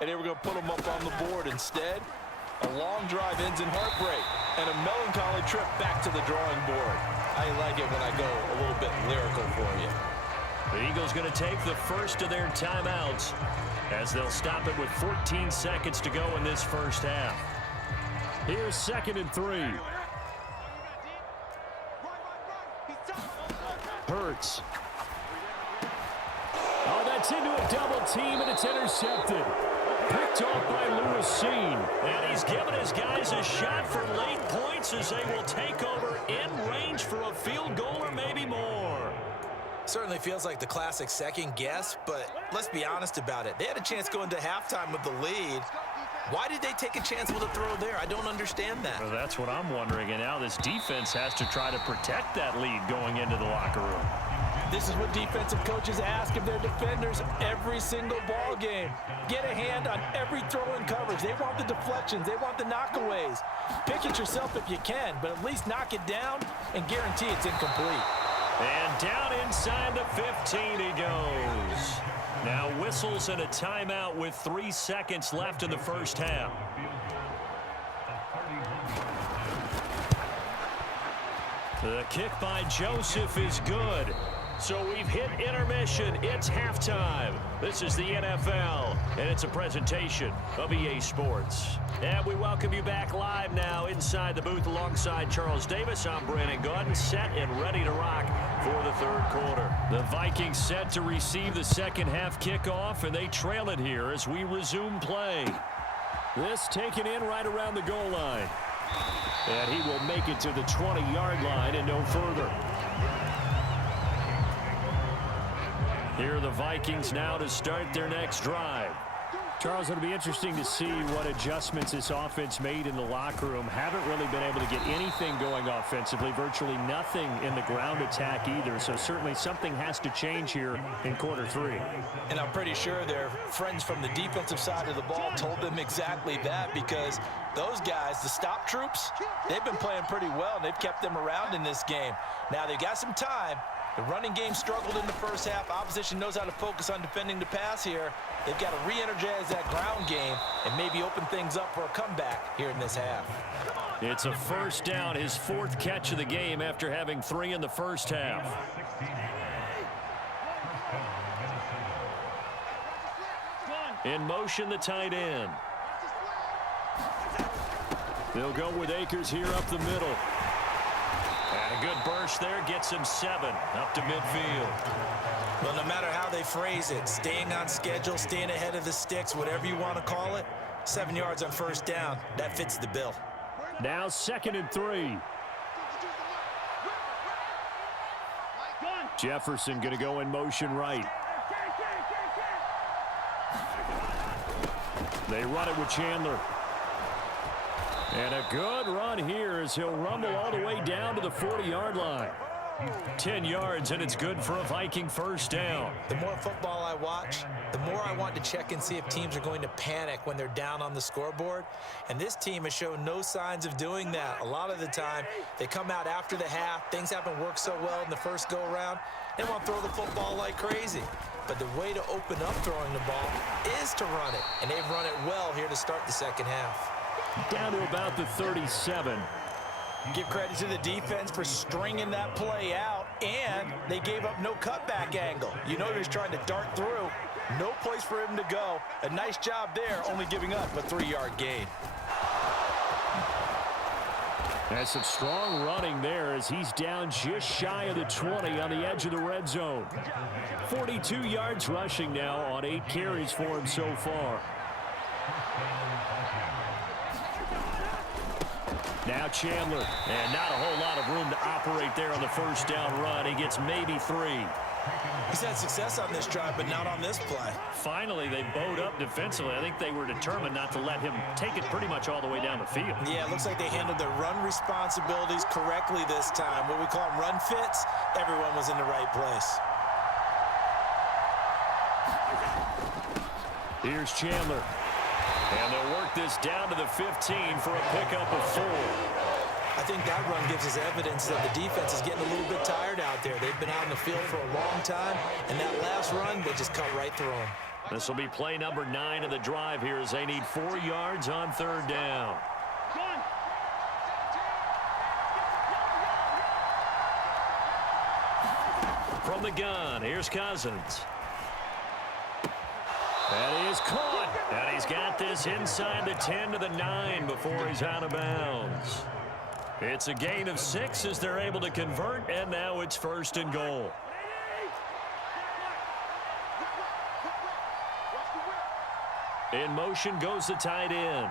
and they were going to put them up on the board. Instead, a long drive ends in heartbreak and a melancholy trip back to the drawing board. I like it when I go a little bit lyrical for you. The Eagles going to take the first of their timeouts as they'll stop it with 14 seconds to go in this first half. Here's 2nd and 3. Hurts. Oh, that's into a double team, and it's intercepted. Picked off by Lewis-Cine. And he's given his guys a shot for late points as they will take over in range for a field goal or maybe more. Certainly feels like the classic second guess, but let's be honest about it. They had a chance going to halftime with the lead. Why did they take a chance with a throw there? I don't understand that. Well, that's what I'm wondering, and now this defense has to try to protect that lead going into the locker room. This is what defensive coaches ask of their defenders every single ball game. Get a hand on every throw in coverage. They want the deflections. They want the knockaways. Pick it yourself if you can, but at least knock it down and guarantee it's incomplete. And down inside the 15 he goes. Now whistles and a timeout with 3 seconds left in the first half. The kick by Joseph is good. So we've hit intermission. It's halftime. This is the NFL, and it's a presentation of EA Sports. And we welcome you back live now inside the booth alongside Charles Davis. I'm Brandon Gaudin, set and ready to rock for the third quarter. The Vikings set to receive the second half kickoff, and they trail it here as we resume play. This taken in right around the goal line. And he will make it to the 20-yard line and no further. Here are the Vikings now to start their next drive. Charles, it'll be interesting to see what adjustments this offense made in the locker room. Haven't really been able to get anything going offensively, virtually nothing in the ground attack either. So certainly something has to change here in quarter 3. And I'm pretty sure their friends from the defensive side of the ball told them exactly that, because those guys, the stop troops, they've been playing pretty well, and they've kept them around in this game. Now they've got some time. The running game struggled in the first half. Opposition knows how to focus on defending the pass here. They've got to re-energize that ground game and maybe open things up for a comeback here in this half. It's a first down, his 4th catch of the game after having 3 in the first half. In motion, the tight end. They'll go with Akers here up the middle. And a good burst there gets him 7 up to midfield. Well, no matter how they phrase it, staying on schedule, staying ahead of the sticks, whatever you want to call it, 7 yards on first down, that fits the bill. Now 2nd and 3. Jefferson going to go in motion right. They run it with Chandler. And a good run here as he'll rumble all the way down to the 40-yard line. 10 yards, and it's good for a Viking first down. The more football I watch, the more I want to check and see if teams are going to panic when they're down on the scoreboard. And this team has shown no signs of doing that. A lot of the time, they come out after the half. Things haven't worked so well in the first go-around. They want to throw the football like crazy. But the way to open up throwing the ball is to run it. And they've run it well here to start the second half. Down to about the 37. Give credit to the defense for stringing that play out, and they gave up no cutback angle. You know he's trying to dart through. No place for him to go. A nice job there, only giving up a 3-yard gain. That's some strong running there as he's down just shy of the 20 on the edge of the red zone. 42 yards rushing now on 8 carries for him so far. Now Chandler, and not a whole lot of room to operate there on the first down run. He gets maybe 3. He's had success on this drive, but not on this play. Finally, they bowed up defensively. I think they were determined not to let him take it pretty much all the way down the field. Yeah, it looks like they handled their run responsibilities correctly this time. What we call them run fits, everyone was in the right place. Here's Chandler. And they'll work this down to the 15 for a pickup of 4. I think that run gives us evidence that the defense is getting a little bit tired out there. They've been out in the field for a long time, and that last run, they just cut right through them. This will be play number 9 of the drive here as they need 4 yards on 3rd down. From the gun, here's Cousins. That is caught. And he's got this inside the 10 to the 9 before he's out of bounds. It's a gain of 6 as they're able to convert, and now it's 1st and goal. In motion goes the tight end.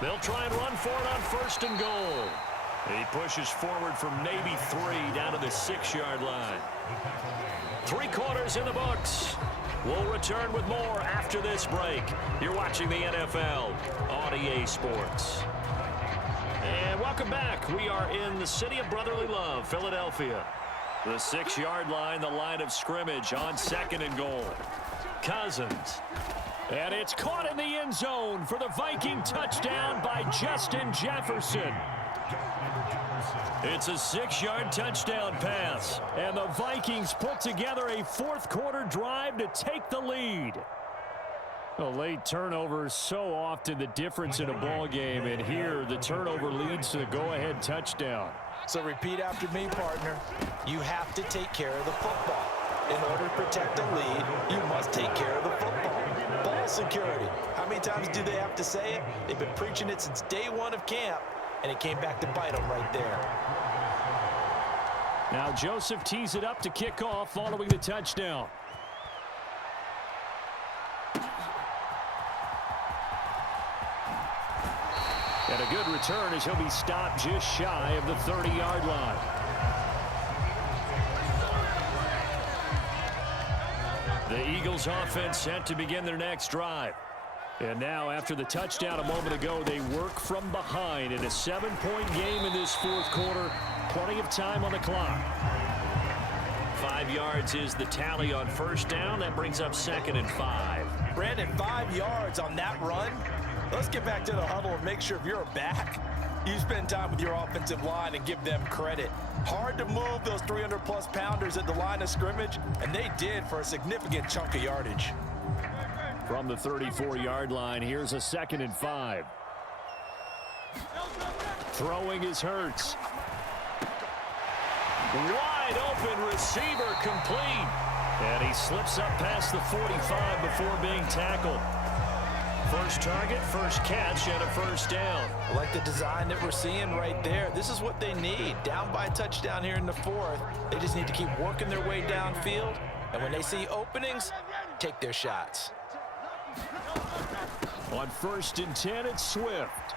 They'll try and run for it on 1st and goal. He pushes forward from maybe 3 down to the 6-yard line. 3 quarters in the books. We'll return with more after this break. You're watching the NFL on EA Sports. And welcome back. We are in the city of brotherly love, Philadelphia. The 6-yard line, the line of scrimmage on 2nd and goal. Cousins. And it's caught in the end zone for the Viking touchdown by Justin Jefferson. It's a 6-yard touchdown pass, and the Vikings put together a 4th-quarter drive to take the lead. A late turnover is so often the difference in a ball game, and here the turnover leads to the go-ahead touchdown. So repeat after me, partner. You have to take care of the football. In order to protect the lead, you must take care of the football. Ball security. How many times do they have to say it? They've been preaching it since day 1 of camp, and it came back to bite them right there. Now Joseph tees it up to kick off following the touchdown. And a good return as he'll be stopped just shy of the 30-yard line. The Eagles offense set to begin their next drive. And now after the touchdown a moment ago, they work from behind in a 7-point game in this 4th quarter. Plenty of time on the clock. 5 yards is the tally on 1st down. That brings up 2nd and 5. Brandon, 5 yards on that run. Let's get back to the huddle and make sure if you're back, you spend time with your offensive line and give them credit. Hard to move those 300-plus pounders at the line of scrimmage, and they did for a significant chunk of yardage. From the 34-yard line, here's a 2nd and 5. Throwing is Hurts. Wide open receiver complete. And he slips up past the 45 before being tackled. First target, first catch, and a 1st down. I like the design that we're seeing right there. This is what they need. Down by a touchdown here in the 4th. They just need to keep working their way downfield. And when they see openings, take their shots. On 1st and 10, it's Swift.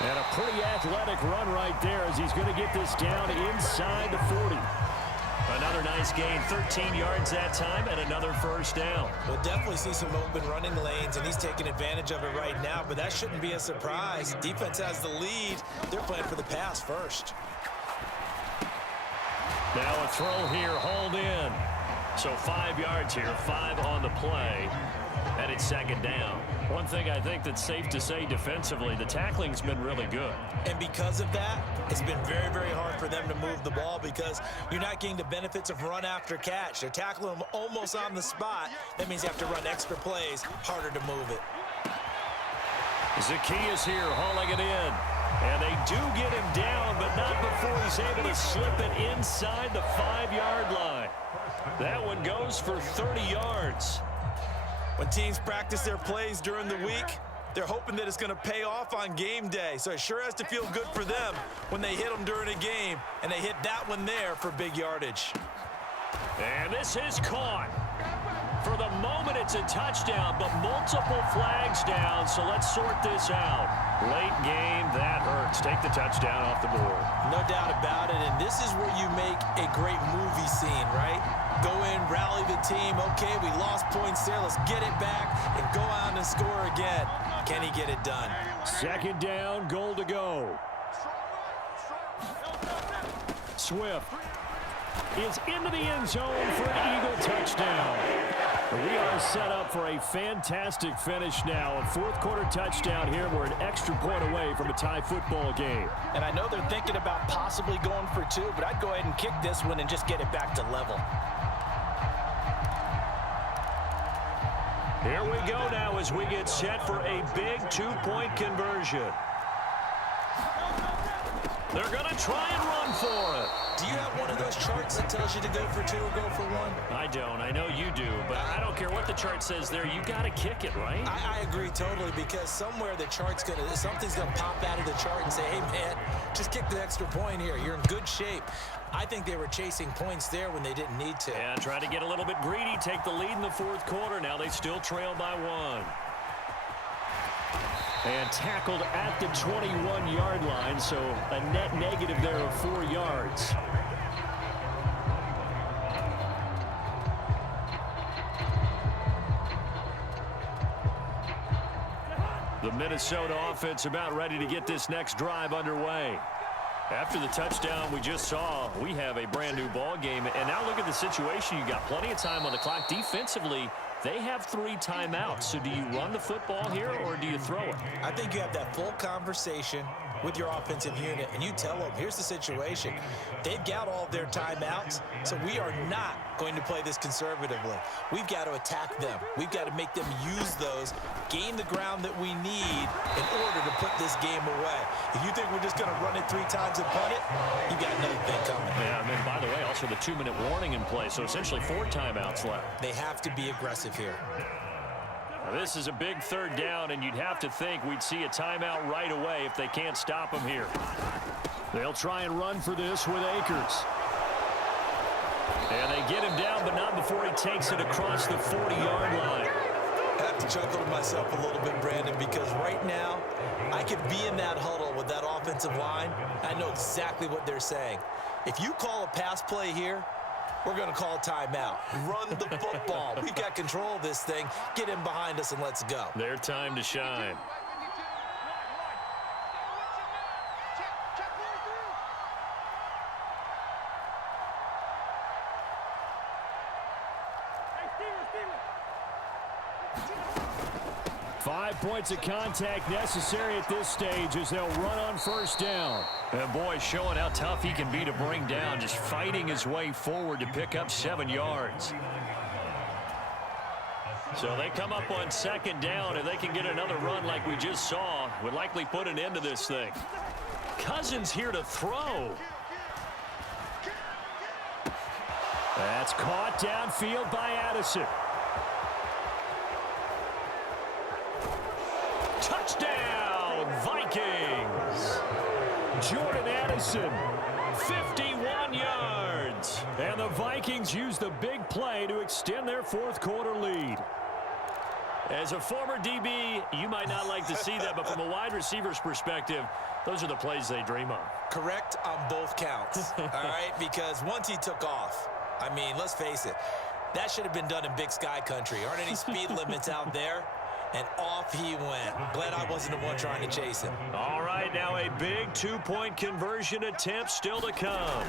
And a pretty athletic run right there as he's going to get this down inside the 40. Another nice gain, 13 yards that time, and another 1st down. We'll definitely see some open running lanes, and he's taking advantage of it right now, but that shouldn't be a surprise. Defense has the lead. They're playing for the pass first. Now a throw here, hauled in. So 5 yards here, 5 on the play, and it's 2nd down. One thing I think that's safe to say defensively, the tackling's been really good. And because of that, it's been very, very hard for them to move the ball because you're not getting the benefits of run after catch. They're tackling them almost on the spot. That means you have to run extra plays, harder to move it. Zacchaeus here hauling it in. And they do get him down, but not before he's able to slip it inside the 5-yard line. That one goes for 30 yards. When teams practice their plays during the week, they're hoping that it's going to pay off on game day. So it sure has to feel good for them when they hit them during a game, and they hit that one there for big yardage. And this is caught. For the moment, it's a touchdown, but multiple flags down, so let's sort this out. Late game, that hurts. Take the touchdown off the board. No doubt about it, and this is where you make a great movie scene, right? Go in, rally the team. Okay, we lost points there. Let's get it back and go out and score again. Can he get it done? 2nd down, goal to go. Swift is into the end zone for an Eagle touchdown. We are set up for a fantastic finish now. A 4th quarter touchdown here. We're an extra point away from a tie football game. And I know they're thinking about possibly going for 2, but I'd go ahead and kick this one and just get it back to level. Here we go now as we get set for a big two-point conversion. They're going to try and run for it. Do you have one of those charts that tells you to go for 2 or go for 1? I don't. I know you do, but I don't care what the chart says there. You got to kick it, right? I agree totally, because somewhere the chart's something's gonna pop out of the chart and say, hey man, just kick the extra point here. You're in good shape. I think they were chasing points there when they didn't need to. Yeah, trying to get a little bit greedy, take the lead in the fourth quarter. Now they still trail by 1. And tackled at the 21-yard line, so a net negative there of 4 yards. The Minnesota offense about ready to get this next drive underway. After the touchdown we just saw, we have a brand new ball game. And now look at the situation. You got plenty of time on the clock. Defensively, they have 3 timeouts. So do you run the football here or do you throw it? I think you have that full conversation with your offensive unit, and you tell them, here's the situation. They've got all of their timeouts, so we are not going to play this conservatively. We've got to attack them. We've got to make them use those, gain the ground that we need in order to put this game away. If you think we're just going to run it 3 times and punt it, you got another thing coming. Yeah, and then, by the way, also the 2-minute warning in play, so essentially 4 timeouts left. They have to be aggressive here. Now, this is a big 3rd down, and you'd have to think we'd see a timeout right away if they can't stop them here. They'll try and run for this with Akers. And they get him down, but not before he takes it across the 40-yard line. I have to chuckle to myself a little bit, Brandon, because right now I could be in that huddle with that offensive line. I know exactly what they're saying. If you call a pass play here, we're going to call a timeout. Run the football. We've got control of this thing. Get him behind us and let's go. Their time to shine. Five points of contact necessary at this stage as they'll run on 1st down. And boy, showing how tough he can be to bring down, just fighting his way forward to pick up 7 yards. So they come up on 2nd down, and they can get another run like we just saw. Would likely put an end to this thing. Cousins here to throw. That's caught downfield by Addison. Touchdown, Vikings. Jordan Addison, 51 yards. And the Vikings use the big play to extend their 4th quarter lead. As a former DB, you might not like to see that, but from a wide receiver's perspective, those are the plays they dream of. Correct on both counts, all right? Because once he took off, I mean, let's face it, that should have been done in Big Sky country. Aren't any speed limits out there? And off he went. Glad I wasn't the one trying to chase him. All right, now a big 2-point conversion attempt still to come.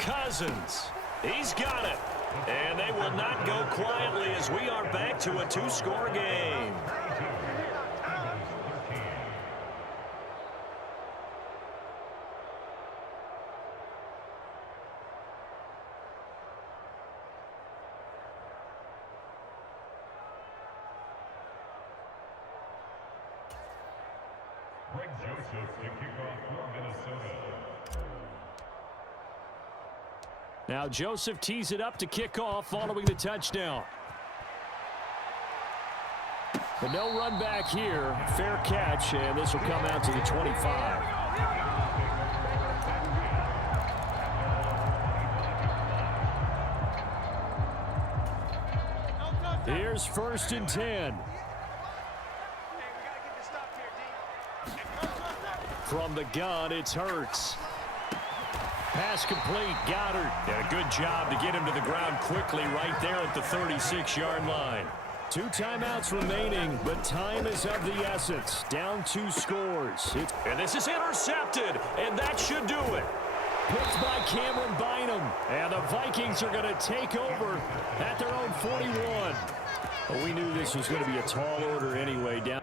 Cousins, he's got it. And they will not go quietly as we are back to a 2-score game. Now Joseph tees it up to kick off following the touchdown. But no run back here. Fair catch, and this will come out to the 25. Here's 1st and 10. From the gun, it's Hurts. Pass complete, Goddard. And a good job to get him to the ground quickly right there at the 36-yard line. 2 timeouts remaining, but time is of the essence. Down 2 scores. And this is intercepted, and that should do it. Picked by Cameron Bynum. And the Vikings are going to take over at their own 41. Well, we knew this was going to be a tall order anyway. Down.